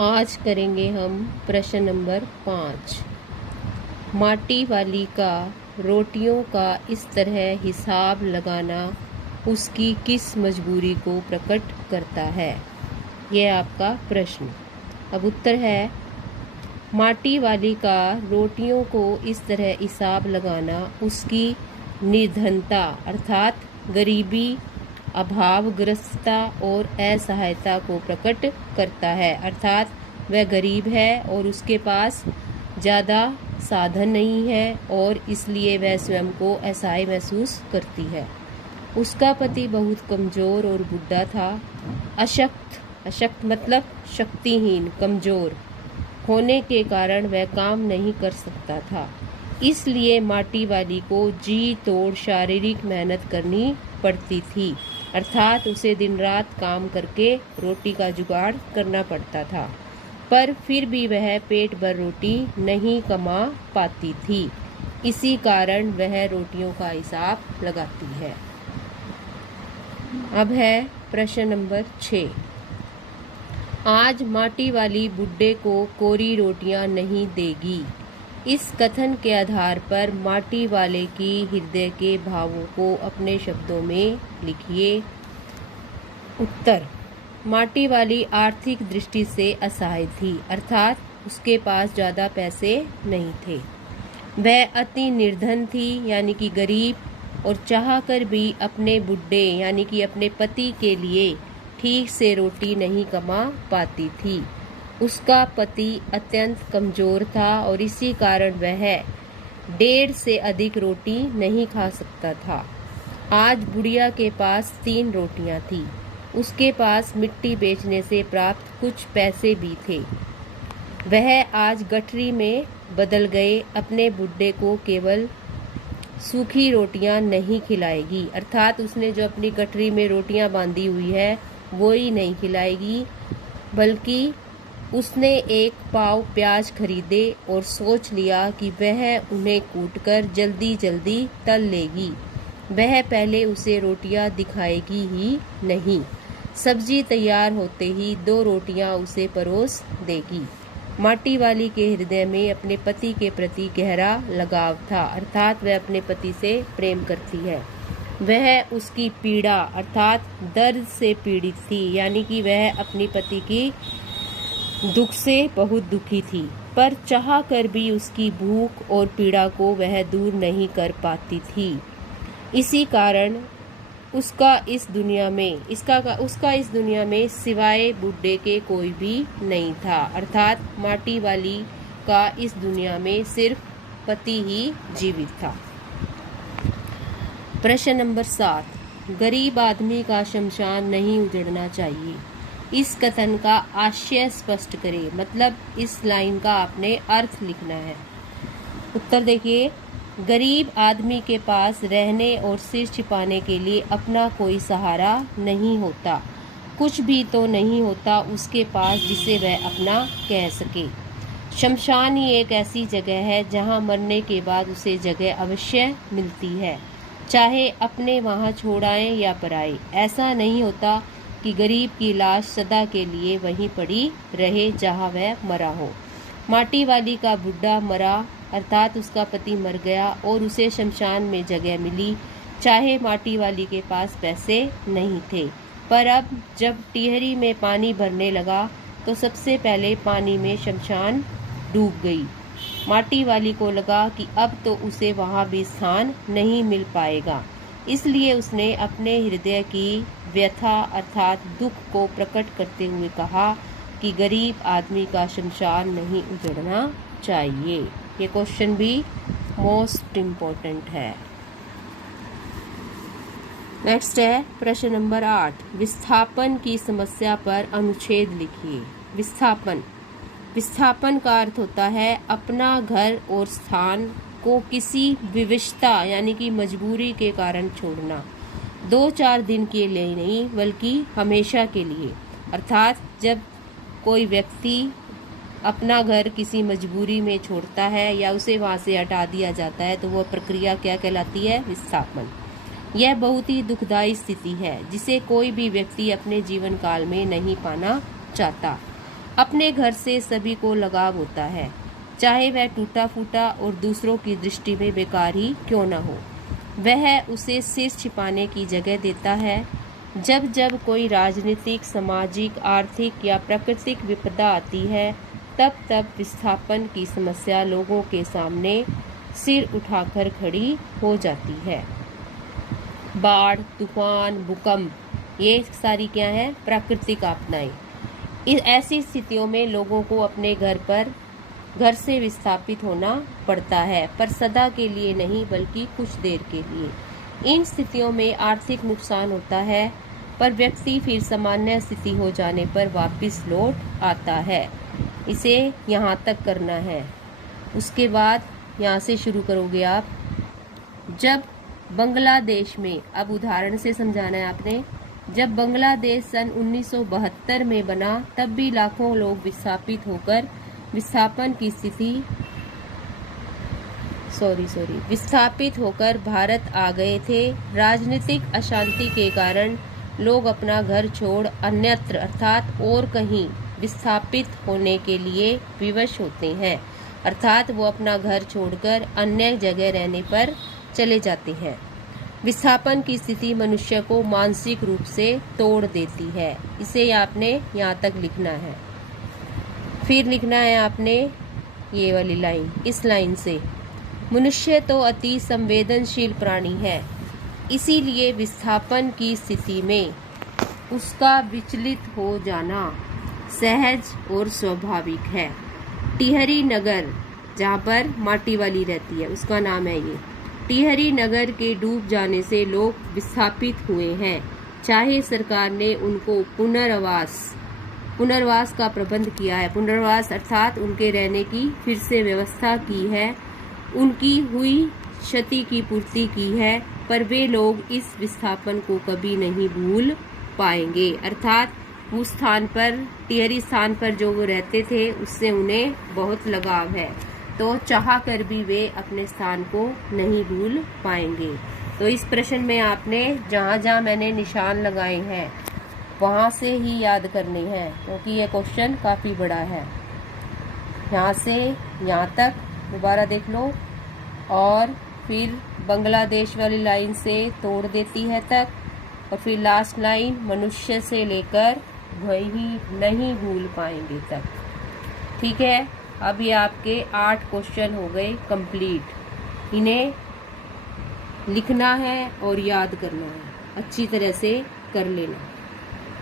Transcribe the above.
आज करेंगे हम प्रश्न नंबर 5। माटी वाली का रोटियों का इस तरह हिसाब लगाना उसकी किस मजबूरी को प्रकट करता है। यह आपका प्रश्न। अब उत्तर है, माटी वाली का रोटियों को इस तरह हिसाब लगाना उसकी निर्धनता अर्थात गरीबी, अभावग्रस्तता और असहायता को प्रकट करता है। अर्थात वह गरीब है और उसके पास ज़्यादा साधन नहीं है और इसलिए वह स्वयं को असहाय महसूस करती है। उसका पति बहुत कमज़ोर और बुढ़ा था। अशक्त मतलब शक्तिहीन, कमज़ोर होने के कारण वह काम नहीं कर सकता था। इसलिए माटी वाली को जी तोड़ शारीरिक मेहनत करनी पड़ती थी। अर्थात उसे दिन रात काम करके रोटी का जुगाड़ करना पड़ता था, पर फिर भी वह पेट भर रोटी नहीं कमा पाती थी। इसी कारण वह रोटियों का हिसाब लगाती है। अब है प्रश्न नंबर 6। आज माटी वाली बुड्ढे को कोरी रोटियां नहीं देगी। इस कथन के आधार पर माटी वाले की हृदय के भावों को अपने शब्दों में लिखिए। उत्तर, माटी वाली आर्थिक दृष्टि से असहाय थी, अर्थात उसके पास ज़्यादा पैसे नहीं थे। वह अति निर्धन थी यानी कि गरीब, और चाहकर भी अपने बुड्ढे यानी कि अपने पति के लिए ठीक से रोटी नहीं कमा पाती थी। उसका पति अत्यंत कमज़ोर था और इसी कारण वह 1.5 से अधिक रोटी नहीं खा सकता था। आज बुढ़िया के पास 3 रोटियां थी। उसके पास मिट्टी बेचने से प्राप्त कुछ पैसे भी थे। वह आज गठरी में बदल गए अपने बुड्ढे को केवल सूखी रोटियां नहीं खिलाएगी, अर्थात उसने जो अपनी गठरी में रोटियां बांधी हुई है वो ही नहीं खिलाएगी, बल्कि उसने 1 पाव प्याज खरीदे और सोच लिया कि वह उन्हें कूटकर जल्दी जल्दी तल लेगी। वह पहले उसे रोटियां दिखाएगी ही नहीं। सब्जी तैयार होते ही 2 रोटियां उसे परोस देगी। माटी वाली के हृदय में अपने पति के प्रति गहरा लगाव था, अर्थात वह अपने पति से प्रेम करती है। वह उसकी पीड़ा अर्थात दर्द से पीड़ित थी, यानी कि वह अपनी पति की दुख से बहुत दुखी थी, पर चाह कर भी उसकी भूख और पीड़ा को वह दूर नहीं कर पाती थी। इसी कारण उसका इस दुनिया में सिवाय बुड्ढे के कोई भी नहीं था। अर्थात माटी वाली का इस दुनिया में सिर्फ पति ही जीवित था। प्रश्न नंबर 7। गरीब आदमी का शमशान नहीं उजड़ना चाहिए। इस कथन का आशय स्पष्ट करें, मतलब इस लाइन का आपने अर्थ लिखना है। उत्तर देखिए, गरीब आदमी के पास रहने और सिर छिपाने के लिए अपना कोई सहारा नहीं होता। कुछ भी तो नहीं होता उसके पास जिसे वह अपना कह सके। शमशान ही एक ऐसी जगह है जहां मरने के बाद उसे जगह अवश्य मिलती है, चाहे अपने वहां छोड़ाएं या पराए। ऐसा नहीं होता कि गरीब की लाश सदा के लिए वहीं पड़ी रहे जहां वह मरा हो। माटी वाली का बुड्ढा मरा, अर्थात उसका पति मर गया और उसे शमशान में जगह मिली, चाहे माटी वाली के पास पैसे नहीं थे। पर अब जब टिहरी में पानी भरने लगा तो सबसे पहले पानी में शमशान डूब गई। माटी वाली को लगा कि अब तो उसे वहां भी स्थान नहीं मिल पाएगा, इसलिए उसने अपने हृदय की व्यथा अर्थात दुख को प्रकट करते हुए कहा कि गरीब आदमी का शमशान नहीं उजड़ना चाहिए। ये क्वेश्चन भी मोस्ट इम्पोर्टेंट है। नेक्स्ट है प्रश्न नंबर 8। विस्थापन की समस्या पर अनुच्छेद लिखिए। विस्थापन का अर्थ होता है अपना घर और स्थान को किसी विवशता यानी कि मजबूरी के कारण छोड़ना। 2-4 दिन के लिए नहीं बल्कि हमेशा के लिए। अर्थात जब कोई व्यक्ति अपना घर किसी मजबूरी में छोड़ता है या उसे वहां से हटा दिया जाता है तो वह प्रक्रिया क्या कहलाती है? विस्थापन। यह बहुत ही दुखदायी स्थिति है जिसे कोई भी व्यक्ति अपने जीवन काल में नहीं पाना चाहता। अपने घर से सभी को लगाव होता है, चाहे वह टूटा फूटा और दूसरों की दृष्टि में बेकार ही क्यों न हो। वह उसे सिर छिपाने की जगह देता है। जब जब कोई राजनीतिक, सामाजिक, आर्थिक या प्राकृतिक विपदा आती है, तब तब विस्थापन की समस्या लोगों के सामने सिर उठाकर खड़ी हो जाती है। बाढ़, तूफान, भूकंप, ये सारी क्या है? प्राकृतिक आपदाएं। ऐसी स्थितियों में लोगों को अपने घर से विस्थापित होना पड़ता है, पर सदा के लिए नहीं बल्कि कुछ देर के लिए। इन स्थितियों में आर्थिक नुकसान होता है, पर व्यक्ति फिर सामान्य स्थिति हो जाने पर वापस लौट आता है। इसे यहाँ तक करना है। उसके बाद यहाँ से शुरू करोगे आप। जब बांग्लादेश में, अब उदाहरण से समझाना है आपने, जब बांग्लादेश सन 1972 में बना, तब भी लाखों लोग विस्थापित होकर विस्थापित होकर भारत आ गए थे। राजनीतिक अशांति के कारण लोग अपना घर छोड़ अन्यत्र अर्थात और कहीं विस्थापित होने के लिए विवश होते हैं, अर्थात वो अपना घर छोड़कर अन्य जगह रहने पर चले जाते हैं। विस्थापन की स्थिति मनुष्य को मानसिक रूप से तोड़ देती है। इसे आपने यहाँ तक लिखना है। फिर लिखना है आपने ये वाली लाइन, इस लाइन से, मनुष्य तो अति संवेदनशील प्राणी है, इसीलिए विस्थापन की स्थिति में उसका विचलित हो जाना सहज और स्वाभाविक है। टिहरी नगर, जहाँ पर माटी वाली रहती है, उसका नाम है ये। टिहरी नगर के डूब जाने से लोग विस्थापित हुए हैं, चाहे सरकार ने उनको पुनर्वास का प्रबंध किया है। पुनर्वास अर्थात उनके रहने की फिर से व्यवस्था की है, उनकी हुई क्षति की पूर्ति की है, पर वे लोग इस विस्थापन को कभी नहीं भूल पाएंगे। अर्थात उस स्थान पर, टिहरी स्थान पर जो वो रहते थे, उससे उन्हें बहुत लगाव है, तो चाह कर भी वे अपने स्थान को नहीं भूल पाएंगे। तो इस प्रश्न में आपने जहाँ जहाँ मैंने निशान लगाए हैं वहाँ से ही याद करनी है, क्योंकि ये क्वेश्चन काफ़ी बड़ा है। यहाँ से यहाँ तक दोबारा देख लो, और फिर बांग्लादेश वाली लाइन से तोड़ देती है तक, और फिर लास्ट लाइन मनुष्य से लेकर वही नहीं भूल पाएंगे तक। ठीक है, अब ये आपके 8 क्वेश्चन हो गए कंप्लीट। इन्हें लिखना है और याद करना है, अच्छी तरह से कर लेना।